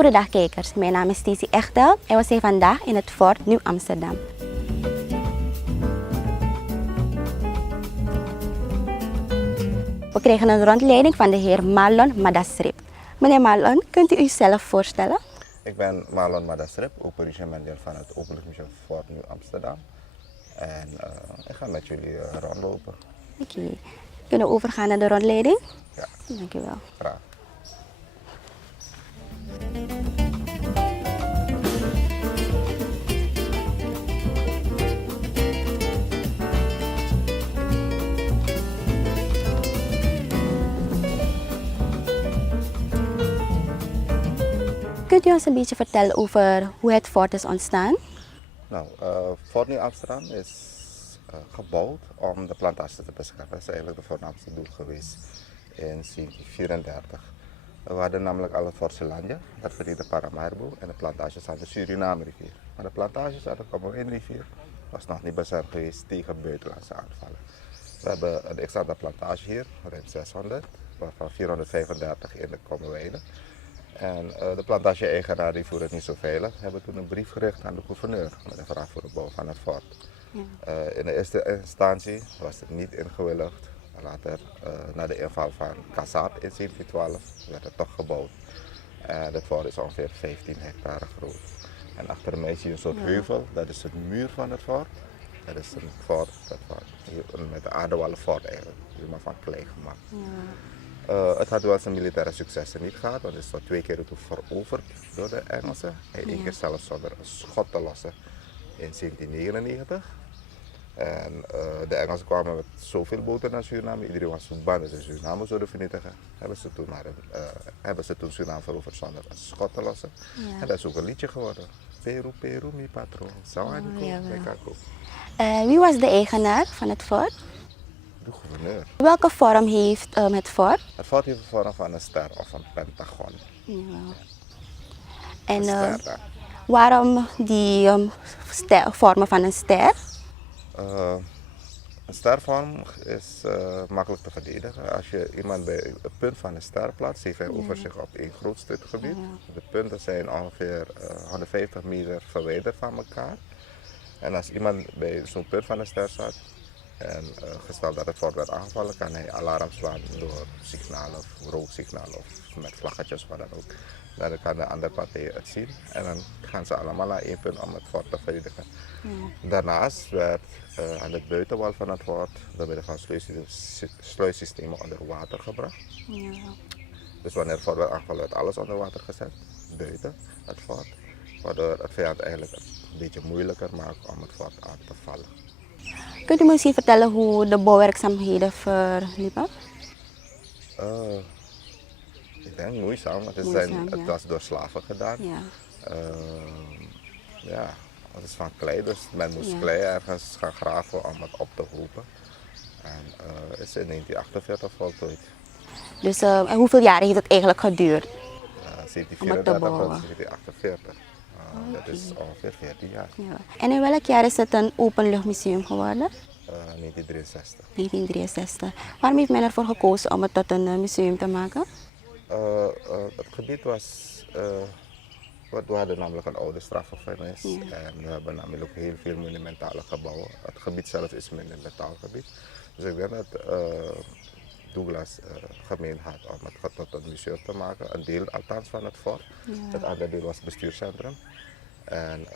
Goedendag kijkers, mijn naam is Stacey Echtel en we zijn vandaag in het fort Nieuw Amsterdam. We krijgen een rondleiding van de heer Marlon Madasrip. Meneer Marlon, kunt u uzelf voorstellen? Ik ben Marlon Madasrip, operatiemanager van het Openlijk Museum Fort Nieuw Amsterdam. En ik ga met jullie rondlopen. Oké. Kunnen we overgaan naar de rondleiding? Ja. Dank u wel. Graag. Kunt u ons een beetje vertellen over hoe het fort is ontstaan? Nou, Fort Nieuw Amsterdam is gebouwd om de plantage te beschermen. Dat is eigenlijk het voornaamste doel geweest in 1734. We hadden namelijk al het Fortse landje, dat verdiende Paramaribo, en de plantages aan de Suriname-rivier. Maar de plantages aan de Kommerwijnrivier was nog niet beschermd geweest tegen buitenlandse aanvallen. We hebben een x-aantal plantage hier, ruim 600, waarvan 435 in de Kommerwijnen. En de plantage-eigenaar die voelde het niet zo veilig, hebben toen een brief gericht aan de gouverneur met een vraag voor de bouw van het fort. Ja. In de eerste instantie was het niet ingewilligd. Later, na de inval van Kassaat in 1712, werd het toch gebouwd. Het fort is ongeveer 15 hectare groot. En achter mij zie je een soort heuvel, dat is de muur van het fort. Dat is een fort, met de aardewallen fort eigenlijk, maar van klei gemaakt. Ja. Het had wel zijn militaire successen niet gehad, want het is tot 2 keer toe veroverd door de Engelsen. En 1 keer zelfs zonder een schot te lossen in 1799. En de Engelsen kwamen met zoveel boten naar Suriname, iedereen was van bang dat ze Suriname zouden vernietigen. Hebben ze toen Suriname veroverd zonder een schot te lossen. Ja. En dat is ook een liedje geworden. Peru, Peru, mi patroon. Wie was de eigenaar van het fort? De gouverneur. Welke vorm heeft het fort? Het fort heeft de vorm van een ster of een pentagon. Ja. En waarom die vormen van een ster? Een stervorm is makkelijk te verdedigen. Als je iemand bij het punt van een ster plaatst, heeft hij over zich op één groot stuk gebied. De punten zijn ongeveer 150 meter verwijderd van elkaar. En als iemand bij zo'n punt van een ster staat, en gesteld dat het fort werd aangevallen, kan hij alarm slaan door signalen of rooksignalen of met vlaggetjes, wat dan ook. Dan kan de andere partij het zien en dan gaan ze allemaal naar één punt om het fort te verdedigen. Ja. Daarnaast werd aan de buitenwal van het fort door middel van sluissystemen onder water gebracht. Ja. Dus wanneer het fort werd aangevallen, werd alles onder water gezet, buiten het fort. Waardoor het vijand eigenlijk een beetje moeilijker maakt om het fort aan te vallen. Kunt u misschien vertellen hoe de bouwwerkzaamheden verliepen? Ik denk moeizaam, want het was door slaven gedaan. Ja. Het is van klei, dus men moest klei ergens gaan graven om het op te hopen. En is in 1948 voltooid. Dus hoeveel jaren heeft het eigenlijk geduurd? 1734 tot 1748. Dat is ongeveer 14 jaar. Ja. En in welk jaar is het een openluchtmuseum geworden? 1963. 1963. Waarom heeft men ervoor gekozen om het tot een museum te maken? Het gebied was, we hadden namelijk een oude strafgevangenis en we hebben namelijk ook heel veel monumentale gebouwen. Het gebied zelf is een monumentaal-gebied. Dus ik denk dat Douglas gemeend had om het tot een museum te maken. Een deel althans van het fort. Ja. Het andere deel was het bestuurscentrum. En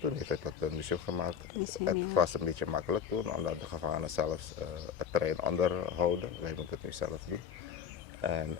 toen heeft hij tot een museum gemaakt. Het was een beetje makkelijk toen, omdat de gevangenen zelfs het terrein onderhouden. Wij moeten het nu zelf doen. En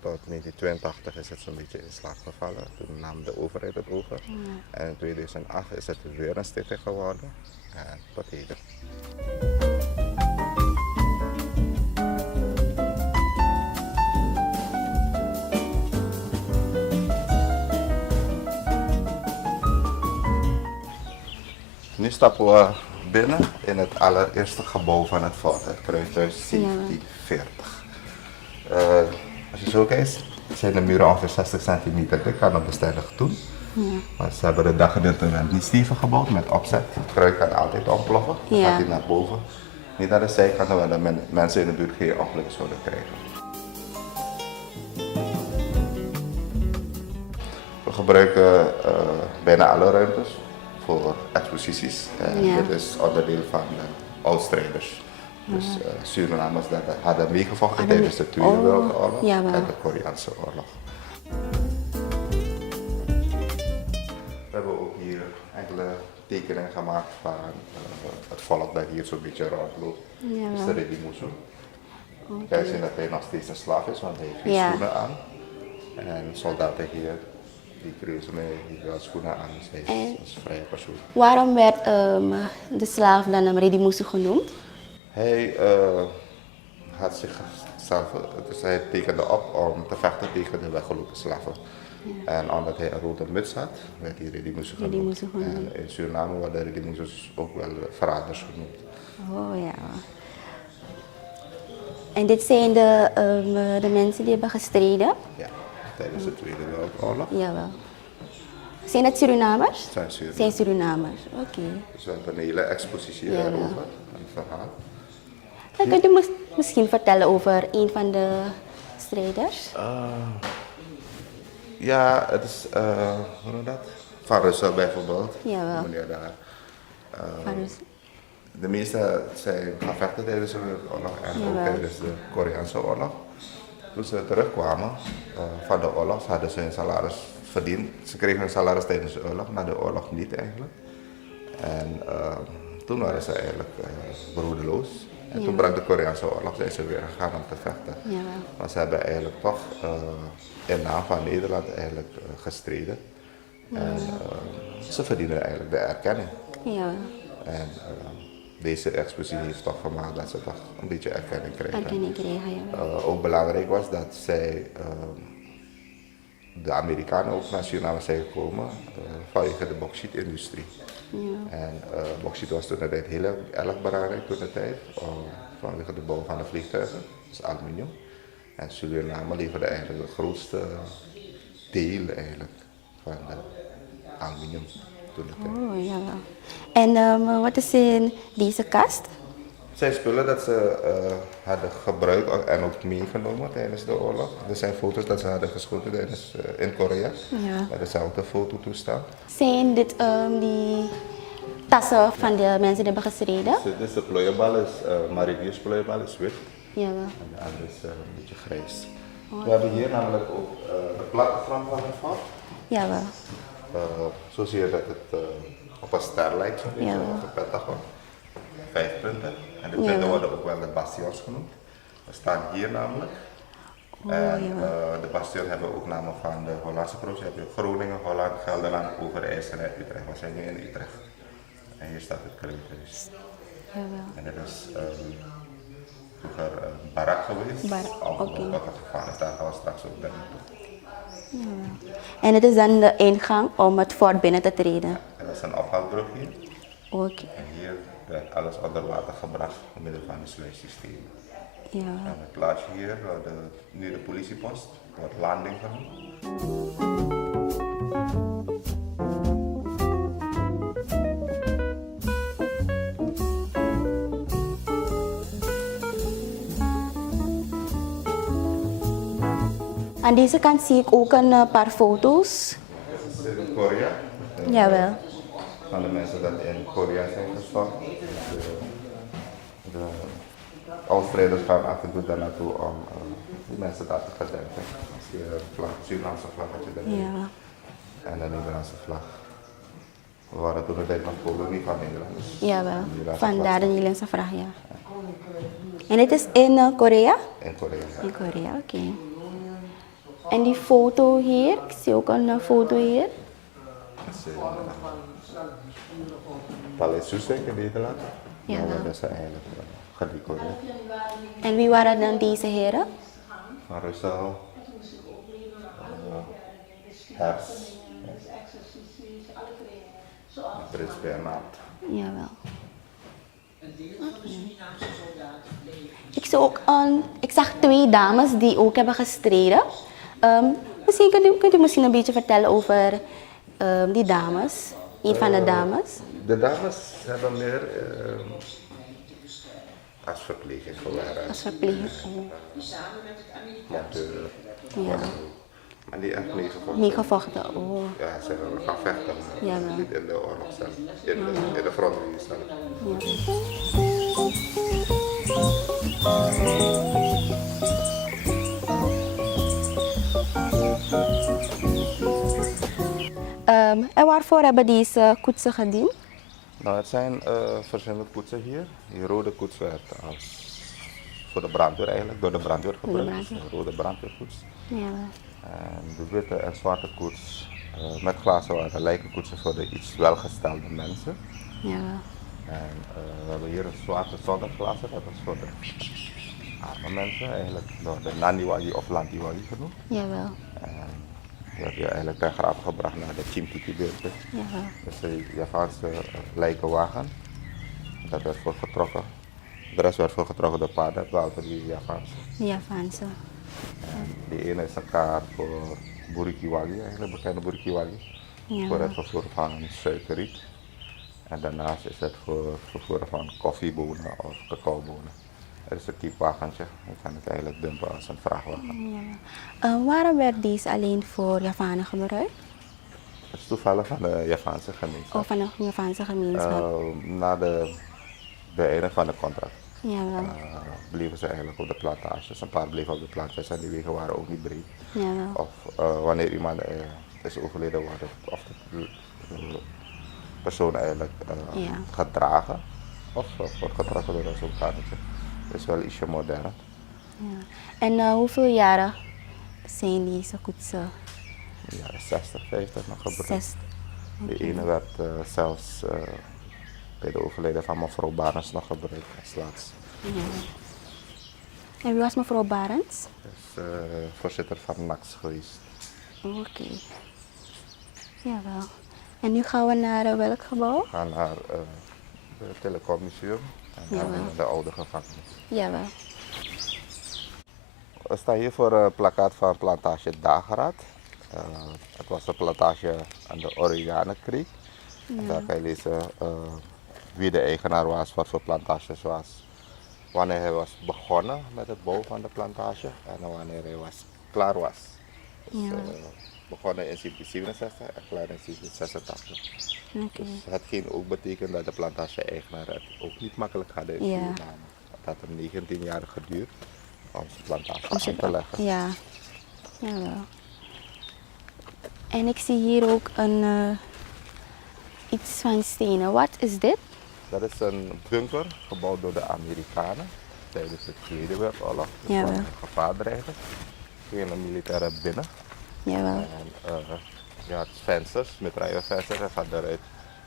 tot 1982 is het zo'n beetje in slaap gevallen. Toen nam de overheid het over. Ja. En in 2008 is het weer een stichting geworden. En tot heden. Nu stappen we binnen in het allereerste gebouw van het fort, het Kruishuis 1740. Als je zo kijkt, zijn de muren ongeveer 60 centimeter dik, kan dat bestendig doen. Ja. Maar ze hebben de daggedeelte niet stevig gebouwd met opzet. Het kruis kan altijd ontploffen, dan gaat hij naar boven. Niet naar de zijkanten, waar de mensen in de buurt geen ongeluk zouden krijgen. gebruiken bijna alle ruimtes voor exposities. Ja. Dit is onderdeel van de oud-strijders. Dus Surinamers dat hadden meegevochten tijdens de Tweede Wereldoorlog jawel. en de Koreaanse oorlog. We hebben ook hier enkele tekeningen gemaakt van het volk dat hier zo'n beetje rondloopt. Dat is de Redi Musu. Kan je zien dat hij nog steeds een slaaf is, want hij heeft geen schoenen aan. En soldaten hier, die kreuzen mee, die wel schoenen aan, dus hij is een vrije persoon. Waarom werd de slaaf dan Redi Musu genoemd? Hij had zichzelf, dus hij tekende op om te vechten tegen de weggelopen slaven. En omdat hij een rode muts had, werd hij Redi Musu genoemd. En in Suriname worden Redi Musu's ook wel verraders genoemd. Oh ja. En dit zijn de mensen die hebben gestreden? Ja, tijdens de Tweede Wereldoorlog. Jawel. Zijn het Surinamers? Zijn Surinamers, oké. Dus we hebben een hele expositie daarover, een verhaal. Dan kunt u misschien vertellen over een van de strijders? Ja, het is, hoe noem je dat? Van Russel bijvoorbeeld. Jawel. Meneer daar. Van Russel. De meeste zijn gaan vechten tijdens de oorlog en ook tijdens de Koreaanse oorlog. Toen ze terugkwamen van de oorlog hadden ze hun salaris verdiend. Ze kregen hun salaris tijdens de oorlog, maar de oorlog niet eigenlijk. En toen waren ze eigenlijk broederloos. En toen brak de Koreaanse oorlog, zijn ze weer gegaan om te vechten. Jawel. Maar ze hebben eigenlijk toch in naam van Nederland eigenlijk gestreden. En ze verdienen eigenlijk de erkenning. Ja. En deze expositie heeft toch gemaakt dat ze toch een beetje erkenning kregen. Erkenning kregen, ja. Ook belangrijk was dat zij, de Amerikanen ook naar Suriname zijn gekomen vanwege de bauxietindustrie. Ja. En bauxiet was toen de tijd heel erg belangrijk toen de tijd, vanwege de bouw van de vliegtuigen, dus aluminium. En Suriname leverde eigenlijk het grootste deel eigenlijk van de aluminium toen de tijd. Oh ja. En wat is in deze kast? Het zijn spullen dat ze hadden gebruikt en ook meegenomen tijdens de oorlog. Er zijn foto's dat ze hadden geschoten tijdens, in Korea, met dezelfde fototoestel. Zijn dit die tassen van de mensen die hebben gestreden? Dit is de plooienbal, Mariviers plooienbal is wit. Jawel. En de andere is een beetje grijs. We hebben hier namelijk ook de plattegrond van het fort. Jawel. Zo zie je dat het op een ster lijkt, zo'n beetje, op een pentagon. 5 punten. En de punten worden ook wel de bastions genoemd. We staan hier namelijk. De bastion hebben we ook namen van de Hollandse provincie. Je hebt Groningen, Holland, Gelderland, Overijssel en Utrecht. We zijn nu in Utrecht. En hier staat het Kruidhuis. En dat is vroeger een barak geweest. Tot het gevangen is. Daar gaan we straks ook bij naartoe. En het is dan de ingang om het fort binnen te treden? En dat is een ophaalbrug hier. Okay. En hier werd alles onder water gebracht door middel van het sluissysteem. Ja. En het plaatsje hier, nu de politiepost, wordt landing genoemd. Aan deze kant zie ik ook een paar foto's. Dit is in Korea. Jawel. Van de mensen die in Korea zijn gestort. De oud-strijders gaan af en toe daar naartoe om die mensen daar te gedenken. Als je een Surinaamse vlag had je daar. Ja. En de Nederlandse vlag. We waren toen de tijd nog kolonie van Nederland. Dus Jawel, vandaar de Nederlandse vraag, ja. En dit is in Korea? In Korea, ja. In Korea, oké. En die foto hier, ik zie ook een foto hier. Dat is Paleis Soestdijk in Nederland. Ja. Maar dat is eigenlijk gedecoreerd. En wie waren dan deze heren? Van Russel, Hers, Prins Bernhard. Jawel. Ik zag 2 dames die ook hebben gestreden. Misschien kunt u misschien een beetje vertellen over die dames, een van de dames. De dames hebben meer als verpleging gewerkt. Als verpleging. Ja. Maar die echt meegevochten. Meegevochten, oh. Ja, ze hebben gaan vechten. Ja, wel. Niet in de oorlog zelf. In de frontlinie zelf. En waarvoor hebben deze koetsen gediend? Nou, het zijn verschillende koetsen hier. Die rode koets werd voor de brandweer eigenlijk, door de brandweer gebruikt. brandweer. Een rode brandweerkoets. Ja, wel. En de witte en zwarte koets met glazen waren lijkenkoetsen voor de iets welgestelde mensen. Ja, wel. En we hebben hier een zwarte zonder glazen, dat is voor de arme mensen, eigenlijk door de Naniwagi of Landiwagi genoemd. Ja, wel. En die werd hier eigenlijk ten graven gebracht naar de Chimtiki-beelden. Ja, wel. Dus de Javaanse lijkenwagen, dat werd voorgetrokken. De rest werd voorgetrokken door paarden, behalve die Javaanse. De Javaanse. En die ene is een kaart voor Burikiwagi, eigenlijk bekende Burikiwagi. Ja, Voor wel. het vervoer van suikerriet. En daarnaast is het voor het vervoeren van koffiebonen of cacaobonen. Er is een kiepwagentje, dat kan ik eigenlijk dumpen als een vrachtwagen. Ja. Waarom werd deze alleen voor Javanen gebruikt? Het is toevallig van de Javaanse gemeenschap. Of van de Javaanse gemeenschap? Na de beëindiging van het contract Ja, wel. bleven ze eigenlijk op de plantages. Een paar bleven op de plantages en die wegen waren ook niet breed. Ja, wel. Of wanneer iemand is overleden wordt, of de persoon eigenlijk Ja. gedragen of wordt getrokken door een sultanetje. Het is wel ietsje modern. Ja. En hoeveel jaren zijn deze koetsen? In de jaren 60, 50 nog gebruikt. 6. De ene werd zelfs bij de overleden van mevrouw Barnes nog gebruikt als laatst. Ja. En wie was mevrouw Barends? Is voorzitter van NAX geweest. Oké. Jawel. En nu gaan we naar welk gebouw? We gaan naar het Telecommuseum en dan Jawel. de oude gevangenis. Jawel. We staan hier voor een plakkaat van plantage Dageraad. Het was een plantage aan de Orianekreek. En daar kan je lezen wie de eigenaar was, wat voor plantages was. Wanneer hij was begonnen met het bouwen van de plantage en wanneer hij klaar was. Dus, Ja. begonnen in 1767 en klaar in 1786. Oké. Dus hetgeen ook betekent dat de plantage-eigenaar het ook niet makkelijk hadden in Ja. Suriname. Het had hem 19 jaar geduurd om zijn plantage Om aan ze te leggen. Ja. Jawel. En ik zie hier ook iets van stenen. Wat is dit? Dat is een bunker gebouwd door de Amerikanen tijdens de Tweede Wereldoorlog. Dus Jawel. wanneer er gevaar dreigde, gingen de militairen binnen. Jawel. En ja, het vensters, met vensters en van daaruit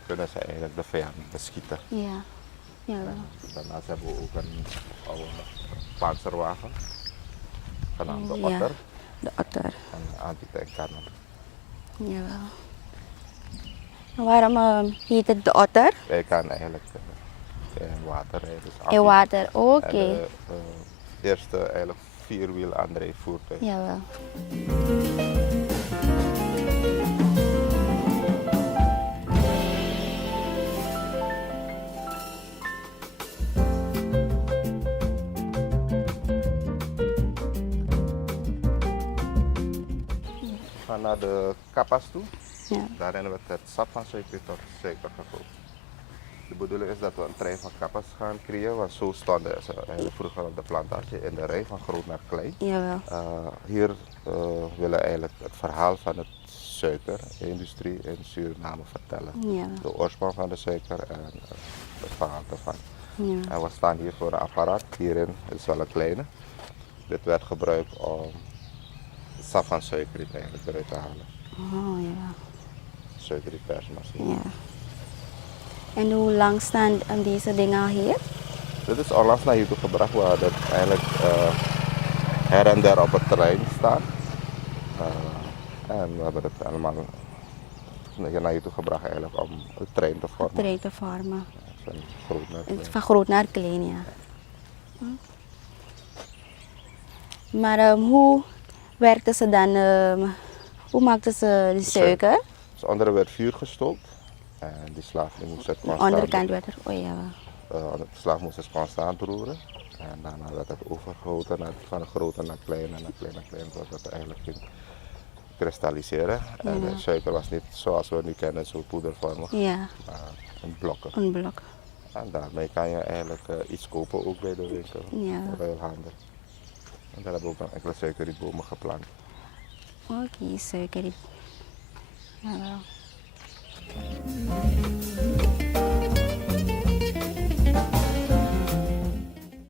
kunnen ze eigenlijk de vijand beschieten. Ja. Jawel. Daarnaast hebben we ook een oude panzerwagen, genaamd de Ja. Otter, De otter. en een anti-tankkanon. Jawel. En waarom heet het de otter? Hij kan eigenlijk in water rijden. Dus In water. Oké. En de eerste eigenlijk vierwiel aandrijfvoertuig. Jawel. We gaan naar de kappas toe. Ja. Daarin wordt het sap van suiker tot suiker gegooid. De bedoeling is dat we een trein van kappas gaan creëren, want zo stonden ze eigenlijk vroeger op de plantage in de rij van groot naar klein. Jawel. Hier willen we eigenlijk het verhaal van het suikerindustrie in Suriname vertellen. Jawel. De oorsprong van de suiker en het verhaal ervan. Ja. En we staan hier voor een apparaat, hierin is wel een kleine. Dit werd gebruikt om het sap van suikerriet eigenlijk eruit te halen. Oh ja. Suikerrietpersmachine. Ja. En hoe lang staan deze dingen al hier? Dit is onlangs naar hier toe gebracht, we hadden het eigenlijk her en der op het terrein staan. En we hebben het allemaal naar hier toe gebracht eigenlijk om een trein te vormen. Trein te vormen. Van groot naar klein. Van groot naar klein, ja. Maar hoe werkten ze dan? Hoe maakten ze de suiker? Dus onder werd vuur gestookt en die slaaf die moest het Aan de constant, andere kant werd er. Oh ja. de slaaf moest het constant roeren. En daarna werd het overgegoten van grote naar klein en naar klein naar klein, zodat het eigenlijk ging kristalliseren. En de suiker was niet zoals we nu kennen, zo poedervormig, Ja, maar in blokken. een blok. En daarmee kan je eigenlijk iets kopen ook bij de winkel, Ja. ruilhandel. En daar hebben we ook nog enkele suikerrietbomen geplant. Oké, suiker. Jawel.